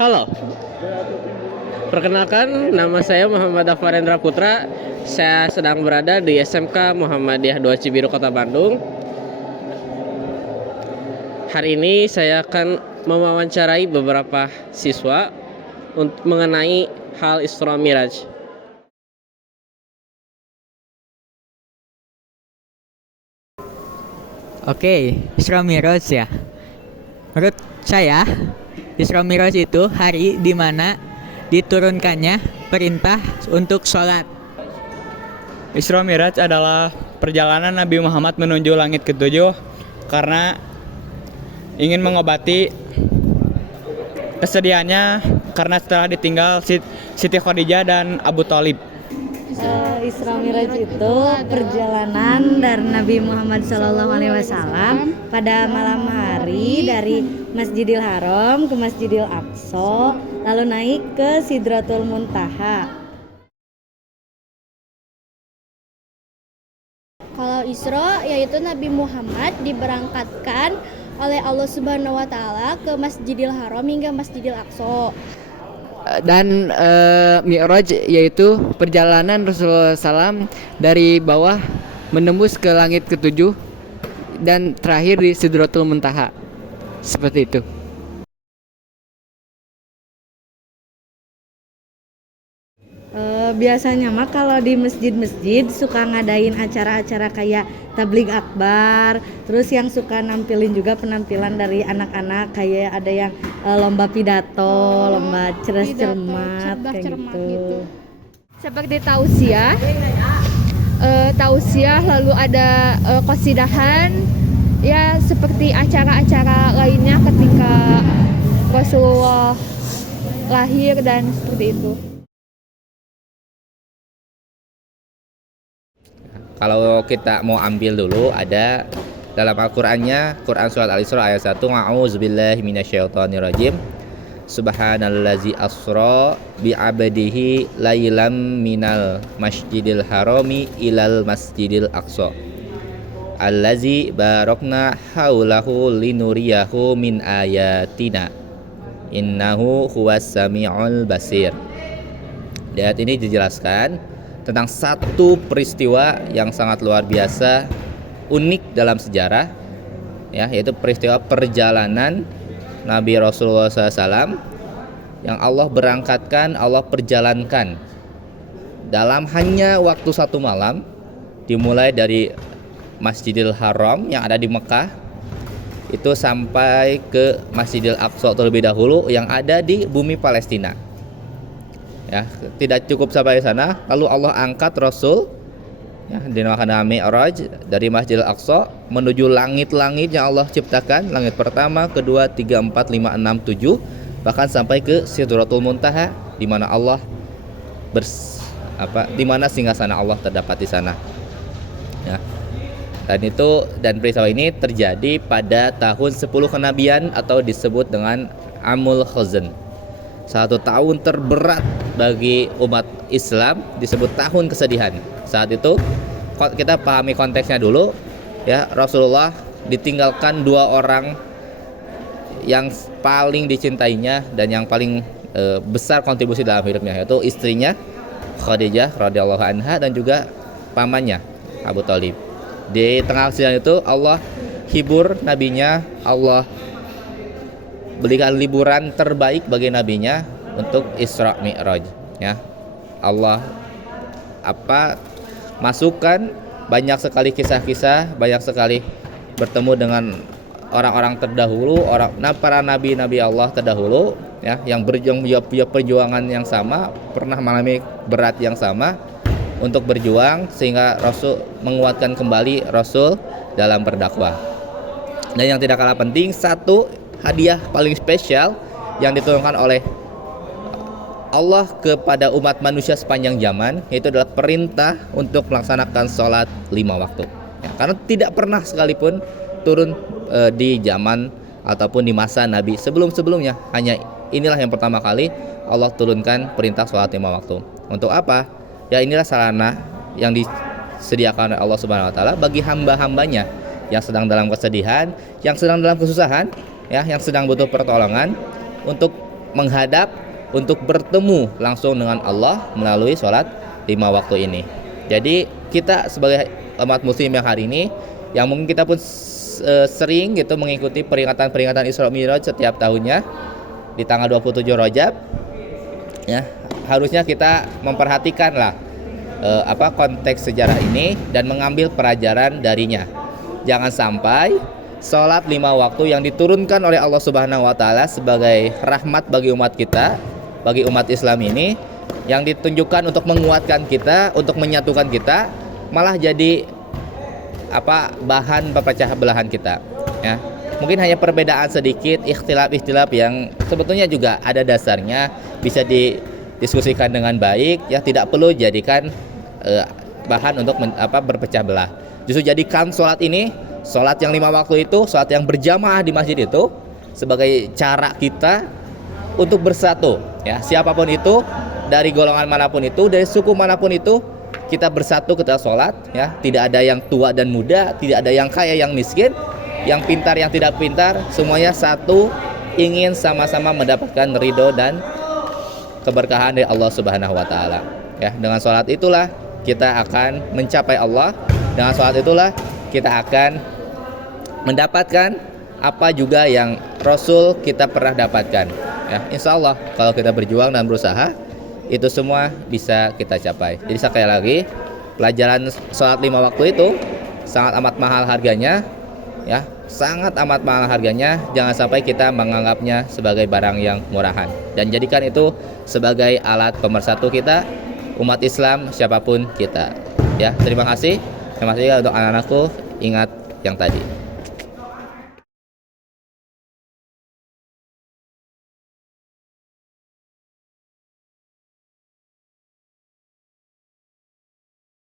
Halo, perkenalkan nama saya Muhammad Afarendra Putra. Saya sedang berada di SMK Muhammadiyah 2 Cibiru, Kota Bandung. Hari ini saya akan mewawancarai beberapa siswa mengenai hal Isra Miraj. Oke, Isra Miraj ya. Menurut saya, Isra Miraj itu hari di mana diturunkannya perintah untuk sholat. Isra Miraj adalah perjalanan Nabi Muhammad menuju langit ketujuh karena ingin mengobati kesedihannya karena setelah ditinggal Siti Khadijah dan Abu Thalib. Isra Miraj itu perjalanan dari Nabi Muhammad SAW pada malam hari dari Masjidil Haram ke Masjidil Aqsa, lalu naik ke Sidratul Muntaha. Kalau Isra yaitu Nabi Muhammad diberangkatkan oleh Allah Subhanahu wa taala ke Masjidil Haram hingga Masjidil Aqsa. Dan Mi'raj yaitu perjalanan Rasulullah SAW dari bawah menembus ke langit ketujuh dan terakhir di Sidratul Muntaha. Seperti itu. Biasanya mah kalau di masjid-masjid suka ngadain acara-acara kayak tabligh akbar, terus yang suka nampilin juga penampilan dari anak-anak kayak ada yang lomba pidato, lomba cerdas cermat kayak gitu. Seperti tausiah lalu ada qasidahan, ya seperti acara-acara lainnya ketika Rasulullah lahir dan seperti itu. Kalau kita mau ambil dulu ada dalam Al-Qur'annya, Quran surat Al-Isra ayat 1, A'udzubillahi minasyaitonirrajim. Subhanallazi asra bi'abdihi lailam minal masjidil harami ilal masjidil aqsa. Allazi barakna haulahu linuriyahu min ayatina. Innahu huwas sami'ul basir. Di ayat ini dijelaskan tentang satu peristiwa yang sangat luar biasa, unik dalam sejarah, ya, yaitu peristiwa perjalanan Nabi Rasulullah SAW yang Allah berangkatkan, Allah perjalankan dalam hanya waktu satu malam, dimulai dari Masjidil Haram yang ada di Mekah itu sampai ke Masjidil Aqsa terlebih dahulu yang ada di bumi Palestina. Ya, tidak cukup sampai sana, lalu Allah angkat Rasul, ya, dinamakan Mi'raj dari Masjidil Aqsa menuju langit-langit yang Allah ciptakan, langit pertama, kedua, 3, 4, 5, 6, 7, bahkan sampai ke Sidratul Muntaha di mana Allah di mana singgasana Allah terdapat di sana. Ya. Dan peristiwa ini terjadi pada tahun 10 kenabian atau disebut dengan Amul Khazan. Satu tahun terberat bagi umat Islam, disebut tahun kesedihan. Saat itu kita pahami konteksnya dulu, ya. Rasulullah ditinggalkan dua orang yang paling dicintainya dan yang paling besar kontribusi dalam hidupnya, yaitu istrinya Khadijah radhiyallahu anha dan juga pamannya Abu Thalib. Di tengah kesedihan itu Allah hibur nabinya, Allah berikan liburan terbaik bagi nabinya untuk Isra Mi'raj, ya. Allah masukkan banyak sekali kisah-kisah, banyak sekali bertemu dengan orang-orang terdahulu, para nabi-nabi Allah terdahulu, ya, yang berjuang perjuangan yang sama, pernah mengalami berat yang sama untuk berjuang sehingga Rasul menguatkan kembali Rasul dalam berdakwah. Dan yang tidak kalah penting, satu hadiah paling spesial yang diturunkan oleh Allah kepada umat manusia sepanjang zaman, yaitu adalah perintah untuk melaksanakan sholat 5 waktu, ya, karena tidak pernah sekalipun turun di zaman ataupun di masa Nabi sebelum-sebelumnya. Hanya inilah yang pertama kali Allah turunkan perintah sholat 5 waktu. Untuk apa? Ya, inilah sarana yang disediakan oleh Allah Subhanahu wa taala bagi hamba-hambanya yang sedang dalam kesedihan, yang sedang dalam kesusahan, ya, yang sedang butuh pertolongan, untuk menghadap untuk bertemu langsung dengan Allah melalui sholat 5 waktu ini. Jadi kita sebagai umat muslim yang hari ini, yang mungkin kita pun sering gitu mengikuti peringatan Isra Mi'raj setiap tahunnya di tanggal 27 Rajab, ya harusnya kita memperhatikan lah konteks sejarah ini dan mengambil pelajaran darinya. Jangan sampai sholat 5 waktu yang diturunkan oleh Allah Subhanahu wa Ta'ala sebagai rahmat bagi umat kita, bagi umat Islam ini, yang ditunjukkan untuk menguatkan kita, untuk menyatukan kita, malah jadi bahan pepecah belahan kita, ya. Mungkin hanya perbedaan sedikit, ikhtilaf yang sebetulnya juga ada dasarnya, bisa didiskusikan dengan baik, ya, tidak perlu jadikan bahan untuk berpecah belah. Justru jadikan sholat ini, sholat yang 5 waktu itu, sholat yang berjamaah di masjid itu sebagai cara kita untuk bersatu, ya, siapapun itu, dari golongan manapun itu, dari suku manapun itu, kita bersatu ketika sholat, ya. Tidak ada yang tua dan muda, tidak ada yang kaya yang miskin, yang pintar yang tidak pintar, semuanya satu, ingin sama-sama mendapatkan ridho dan keberkahan dari Allah Subhanahu wa Ta'ala, ya. Dengan sholat itulah kita akan mencapai Allah, dengan sholat itulah kita akan mendapatkan apa juga yang Rasul kita pernah dapatkan, ya. Insya Allah kalau kita berjuang dan berusaha, itu semua bisa kita capai. Jadi sekali lagi, pelajaran sholat 5 waktu itu sangat amat mahal harganya, ya, sangat amat mahal harganya. Jangan sampai kita menganggapnya sebagai barang yang murahan, dan jadikan itu sebagai alat pemersatu kita, umat Islam siapapun kita, ya. Terima kasih untuk anak-anakku, ingat yang tadi.